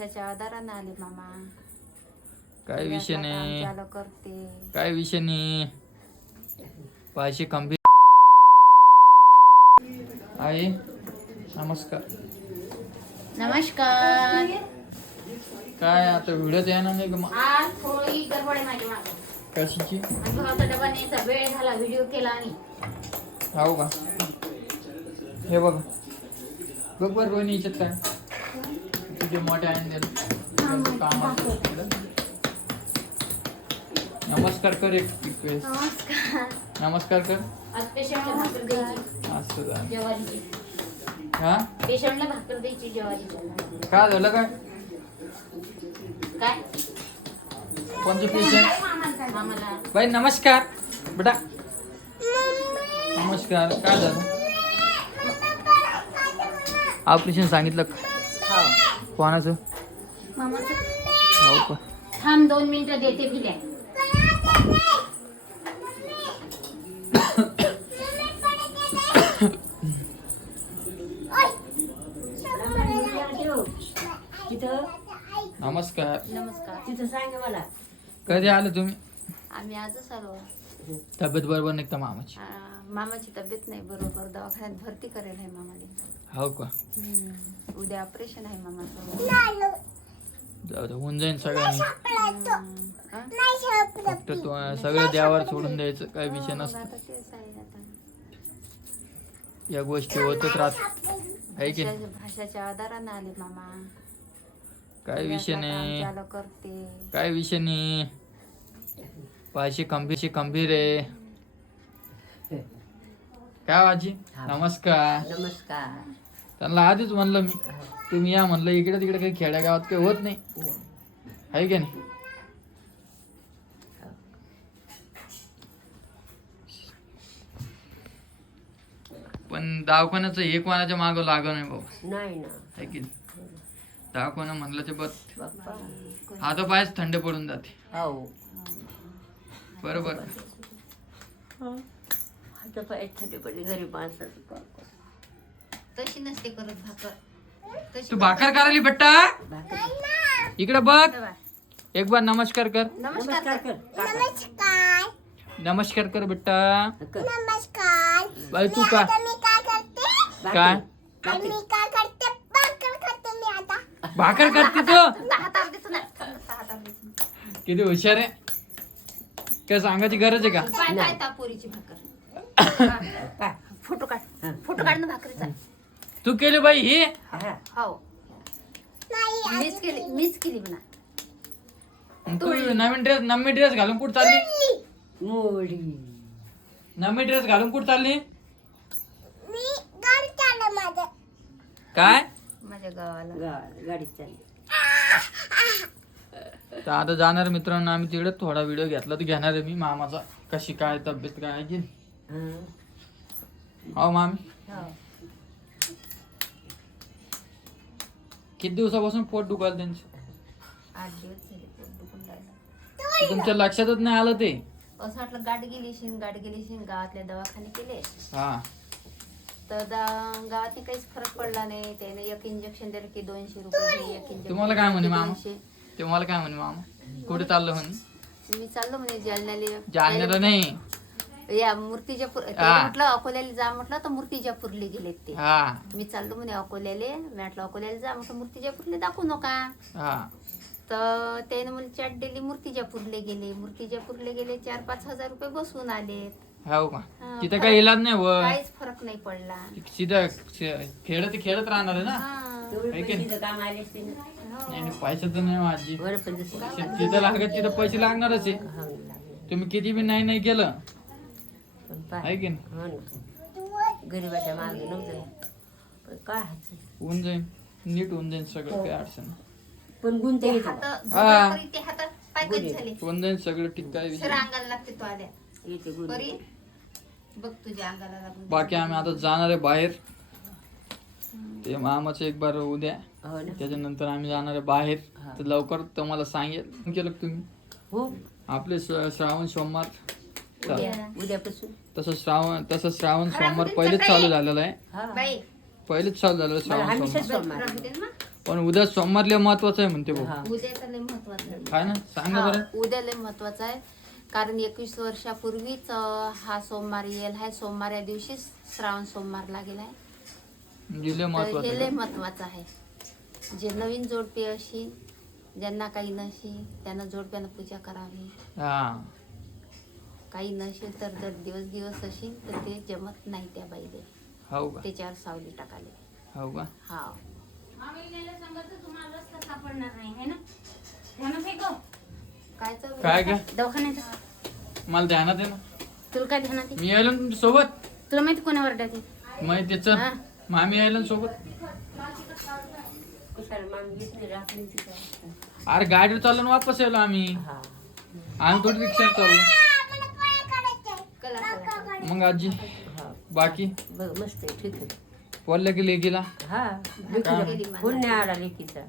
भाषाच्या आधारानं आले मामा. काय विषय नाही. चालू करते. काय विषय नाही. पाहिजे खंबीर आहे नमस्कार. नमस्कार. काय आता व्हिडिओ येणार नाही का मग? आज थोडी गडबड आहे माझी मागं. कशाची? आणि भावाचा डबा न्यायचा वेळ झाला व्हिडिओ केला आणि. हो का? हे बघ. बघ बरं रोहिणी याच्यात काय? मोठे नमस्कार कर एक एक वेळेस नमस्कार। नमस्कार कर। आज पेशंटला भाकर द्यायची. असं झालं. ज्वारीची हा? पेशंटला भाकर द्यायची ज्वारीची काय झालं काय? काय? कोणतं पेशंट मामाला. बाई नमस्कार. बेटा. नमस्कार. काय झालं? ऑपरेशन सांगितलं का? कोणाचं? हो का? थांब दोन मिनिटं देते तिथं नमस्कार. नमस्कार. तिथं सांग मला. कधी आलं तुम्ही? आम्ही आजच आलो. तब्येत बरोबर नाही का मामाची मामाची तब्येत नाही बरोबर दवाखान्यात भरती करेल आहे मामाने. हो का. उद्या ऑपरेशन आहे मामाचं. जाऊ दे, होऊन जाईन सगळ्यांनी? फक्त तू सगळं देवावर सोडून द्यायचं काय विषय हो, मग नसतो. आता तेच आहे आता. या गोष्टी होतच राहत आहे की नाही? भाषा- भाषाच्या आधारानं आले मामा. काय विषय नाही. चालू करते. काय विषय नाही. पाहिजे खंबीरशी खंबीर आहे. काय वाजी नमस्कार. नमस्कार. त्यांना आधीच म्हणलं मी. तुम्ही या म्हणलं इकडे तिकडे काही खेड्यागावात काही होत नाही. आहे की नाही? पण दवाखान्याचं हे कोणाच्या मागं लागलं नाही बाबा. नाही ना. की? दवाखाना म्हणलं ते बघ हात पायच थंड पडून जाते. हो. बरोबर. हात पाय थंडी पडली गरीब माणसाचं काम. तशी नसते करत भाकर. तशी तू भाकर करायली बेटा भाकरी. इकडे बघ. बघा. एक बार नमस्कार कर. नमस्कार नमस्कार. कर. कर नमस्कार कर बेटा. कर. बाई तू का? काय भाकरी. भाकर करते तू? हातावर दिसत नाही. हातावर दिसत नाही. किती हुशार आहे. काय सांगायची गरज आहे का? पाय पाय तापोरीची भाकर. पाय. फोटो काढ. फोटो काढ ना भाकरीचा. तू केली बाई ही? हा. हो. मीच केली मीच केली म्हणा. तू नवीन ड्रेस नवीन ड्रेस घालून कुठं चालली? मोडी. नवीन ड्रेस घालून कुठं चालली? काय? माझ्या गावाला. गा- गाडीत चालली. तर आता जाणार मित्रांनो आम्ही तिकडे थोडा व्हिडिओ घेतला तर घेणार आहे मी. मामाचा कशी काय तब्येत काय आहे की. हा. हो मामी. हो. किती दिवसापासून पोट दुखाल त्यांचं? आठ दिवस झाले पोट दुखून राहिलं. तुमच्या लक्षातच नाही आलं ते? असं वाटलं गाठ गेली शिन गाठ गेली शिन गावातले दवाखाने केले. हा. तर दा- गावात काहीच फरक पडला नाही. त्याने एक इंजेक्शन दिलं की दोनशे रुपये घे, एक इंजेक्शन तुम्हाला काय म्हणे मामा. ते मला काय म्हणे मामा? कुठे चाललं म्हणे? मी चाललो म्हणे जालन्याला. जालन्याला नाही. या मूर्तिजापूर हा. म्हटलं अकोल्याला जा म्हटलं तर मूर्तिजापूरले गेलेत ते. हा. मी चाललो म्हणे अकोल्याले. मी म्हटलं अकोल्याला जा म्हटलं मूर्तिजापूरले दाखवू नका. हा. तर त्याने मला चाट दिली मूर्तिजापूरले गेले. मूर्तिजापूरले गेले चार पाच हजार रुपये बसून आले हो का? हा, तिथं फरक- काही इलाज नाही व काहीच फरक नाही पडला. सीधा खेळत खेळत राहणार आहे ना? हा. तेवढे आहे की पैसे तर काम आले असते ना हो. नाही नाही, पैशाचं नाही माझी. बरं पण जसं तिथं लागत तिथं पैसे लागणारच आहे. हा. तुम्ही किती बी नाही नाही केलं पण पाय. आहे की नाही? हो ना. गरीबाच्या मागे नव्हतं. पण काय हायचं? होऊन जाईन. नीट होऊन जाईन सगळं काही अडचण नाही. पण गुंत येतो हा. ते. झाले. होऊन जाईन सगळं ठीक काय विषय सर नाही. अंगाला लागते तो आल्या. येते गुंत. परी बघ तुझ्या अंगाला लागून. बाकी आम्ही आता जाणार आहे बाहेर. ते मामाचं एक बार उद्या हो ना. त्याच्यानंतर आम्ही जाणार आहे बाहेर. हा. तर लवकर तुम्हाला सांगेल. केलं का तुम्ही? हो. आपले श्र- श्रावण सोमवार. उद्या. उद्यापासून. तसं श्रावण तसं श्रावण सोमवार पहिलेच. चालू झालेलं आहे. हा. बाई. पहिलेच चालू झालेलं मला श्रावण हमेशा सोमवार. सोमवार. ना. पण उद्या सोमवारला महत्वाचं आहे म्हणते भाऊ. हा. उद्याचं लय महत्वाचं आहे. काय ना? सांगा हा, बरं. उद्या लय महत्वाचं आहे. कारण एकवीस वर्षापूर्वीच अं, हा सोमवार येईल. हा सोमवार या दिवशी श्रावण सोमवार लागेल आहे. म्हणजे लय तर महत्वाचं हे आहे लय का? महत्वाचं आहे. जे नवीन जोडपे असेल ज्यांना काही नसेल त्यांना जोडप्यानं पूजा करावी. हा. काही नसेल तर जर दिवस दिवस असेल तर ते जमत नाही त्या बाईले. हो का? त्याच्यावर सावली टाकाले हो का? हा काय काय दवाखान्यात मला ध्यानात आहे ना. तुला काय ध्यानात आहे? मी यायला ना तुमच्यासोबत तुला माहिती कोणा वरडात माहिती त्याच. हा. मामी यायला ना सोबत. अरे गाडीवर चालून वापस यायलो आम्ही. हा. आम्ही थोडी रिक्षा चालू मग आजी? बाकी? बघ मस्त आहे ठीक आहे. बोलल्या की लेकीला? हा लेकीचा फोन नाही आला लेकीचा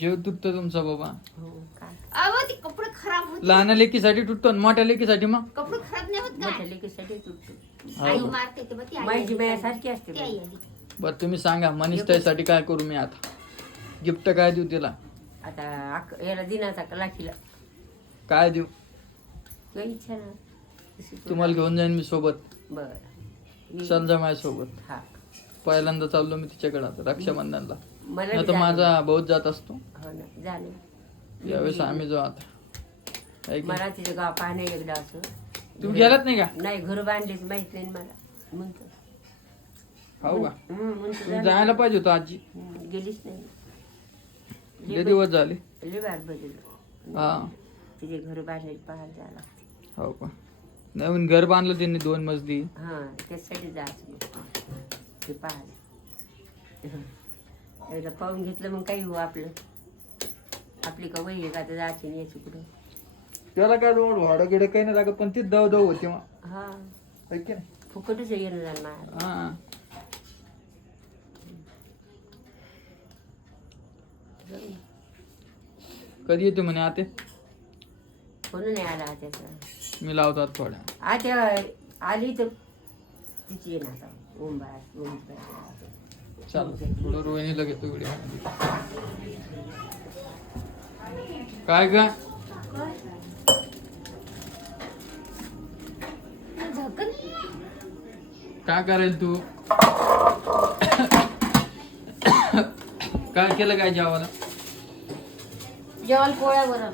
जेव तुटतो तुमचा बाबा. हो काय अहो ते कपडे खराब होते. लहान लेकीसाठी तुटतो आणि मोठ्या लेकीसाठी मग? कपडे खराब नाही होत मोठ्या काय लेकीसाठी तुटतो. हो. आई का? मारते ते बघ ती आई माझी आली. मायासारखी असते ती आई बाई. आली. बरं तुम्ही सांगा मनीष ताईसाठी काय करू मी आता? गिफ्ट काय देऊ तिला? आता आक- याला दिनाचा लाखीला? काय देऊ? इच्छा ना तुम्हाला घेऊन जाईन मी सोबत. बरं. मी- समजा माझ्यासोबत. हा. पहिल्यांदा चाललो मी तिच्याकडे आता रक्षाबंधनला. मला नाही बी तर जाणं- माझा बहुत जात असतो. हो ना यावेळेस आम्ही जाऊ आता. है की? मला तिचं गाव पाहणे एकदा असं. तुम्ही गेलात नाही का? नाही घर बांधलीच माहीत नाही मला. म्हणतो. हो का? हम्म, म्हणतो तुम्ही झालं. जायला पाहिजे होतं आजी. हम्म, गेलीच नाही. लय दिवस झाले. लय हा. तिचे घर बांधायला पाहायला जायला लागते. हो का? नवीन घर बांधलं त्यांनी दोन मजली. हा त्यासाठी जायचं ते पाहायला. एकदा पाहून घेतलं मग काही हो आपलं. आपली का वही आहे का तर जायची नाही याची कुठं? त्याला काय जवळ भाडं गिडं काही नाही लागत पण ती दव दव होती मग. हा. है की नाही? फुकटच येणं जाणं हा. कधी येते म्हणे आते? कोण नाही आला त्याचा? मी लावतो आता थोड्या. आता आली तर तिची येणार आता. ओम बाळा ओम बाळा. चल थोडं रोहिणीला घेतो व्हिडिओ काय ग? काय करेल तू? काय केलं काय जेवायला? जेवायला पोळ्या बरं.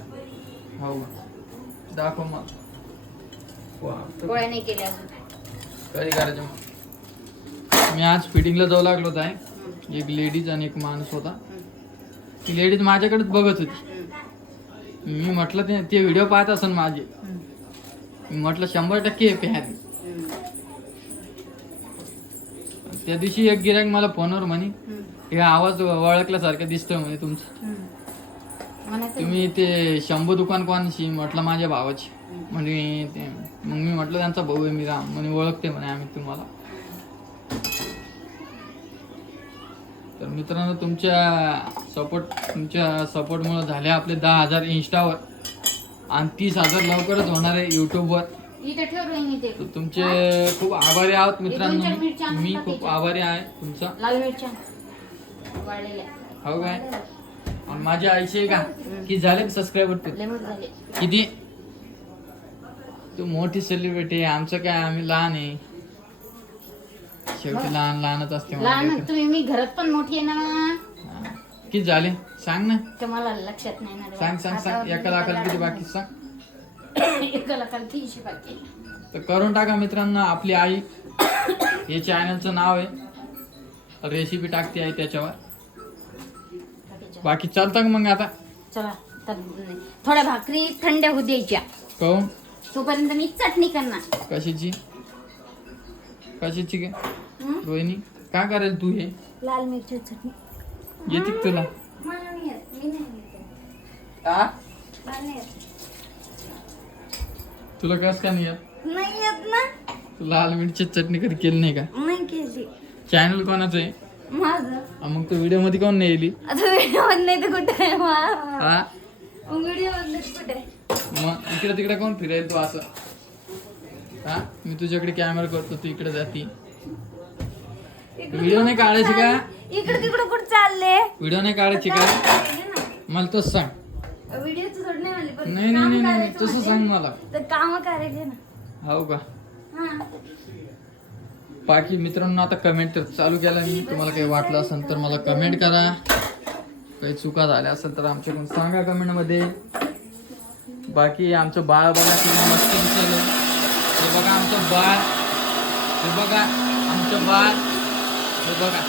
हो? दाखव मग. पोळ्या नाही केल्या अजून. कधी करायचं मग? मी आज फिटिंगला जाऊ लागलो होता एक लेडीज आणि एक माणूस होता. ती लेडीज माझ्याकडेच बघत होती. मी म्हटलं ते ते व्हिडिओ पाहत असन माझे. मी म्हटलं शंभर टक्के प्यारी त्या दिवशी एक गिराक मला फोनवर म्हणे हे. आवाज ओळखल्यासारखं दिसतोय म्हणे तुमचं. तुम्ही ते शंभू दुकान कोणाची म्हटलं माझ्या भावाची. म्हणजे ते मग मी म्हटलं त्यांचा भाऊ आहे मी राम म्हणे ओळखते म्हणे आम्ही तुम्हाला. तर मित्रांनो तुमच्या सपोर्ट तुमच्या सपोर्टमुळे झाले आपले दहा हजार इंस्टावर आणि तीस हजार लवकरच होणार आहे युट्यूबवर तर तुमचे खूप आभारी आहोत मित्रांनो मी. खूप. आभारी आहे तुमचा. हो काय? आणि माझ्या आईचे का? की झाले सबस्क्राईबर किती? तू मोठी सेलिब्रिटी आहे आमचं काय आम्ही लहान आहे. शेवटी लहान लहानच असते लहान तुम्ही मी घरात पण मोठी आहे ना. किती झाले? सांग ना. ते मला लक्षात नाही ना रे. सांग सांग सांग. हातावर एका लाखाला किती बाकी सांग. एका लाखाला तीनशे बाकी तर करून टाका मित्रांनो आपली आई हे चॅनलचं नाव आहे. रेसिपी टाकते आहे त्याच्यावर. बाकी चालतं का मग आता? चला तर थोड्या भाकरी थंड होऊ द्यायच्या. कहून? तोपर्यंत मी चटणी करणार. कशाची? कशाची काय हं? रोहिणी काय करेल तू हे? लाल मिरची चटणी. येते का तुला? मला नाही येत, मी नाही येत. आ? मला नाही येत. तुला कस का नाही येत? नाही येत ना. तू लाल मिरची चटणी कधी केली नाही का? नाही केली. चॅनल कोणाचं आहे? माझं. मग तू व्हिडिओमध्ये कोण नाही येली आता व्हिडिओ नाही तर कुठे आहे? मा- हा व्हिडिओ कुठे आहे? मग इकडे तिकडे कोण फिरायला तू असं? हा? मी तुझ्याकडे कॅमेरा करतो तू इकडे जाती व्हिडिओ नाही काढायची का? इकडे तिकडे कुठे चालले? व्हिडिओ नाही काढायची का? मला तसं सांग. व्हिडिओचं थोडं नाही पण नाही नाही काम नाही, नाही करायचं तसं म्हणजे. सांग मला. तर काम करायचे ना. हो का? हा. बाकी मित्रांनो आता कमेंट चालू केला. मी तुम्हाला काही वाटलं असेल तर मला कमेंट करा. काही चुका झाल्या असेल तर आमच्याकडून सांगा कमेंटमध्ये. बाकी आमचं बाळ बघा किती मस्त दिसलं. हे बघा आमचं बाळ. हे बघा आमचं बाळ. हे बघा.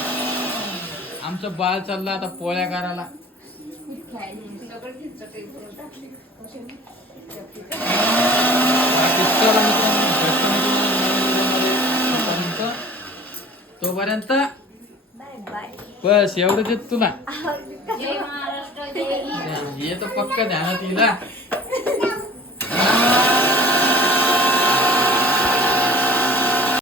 आमचं बाळ चाललं आता पोळ्या करायला. तोपर्यंत. बस एवढंच येत तुला. ये तर पक्का ध्यानात येईल हा.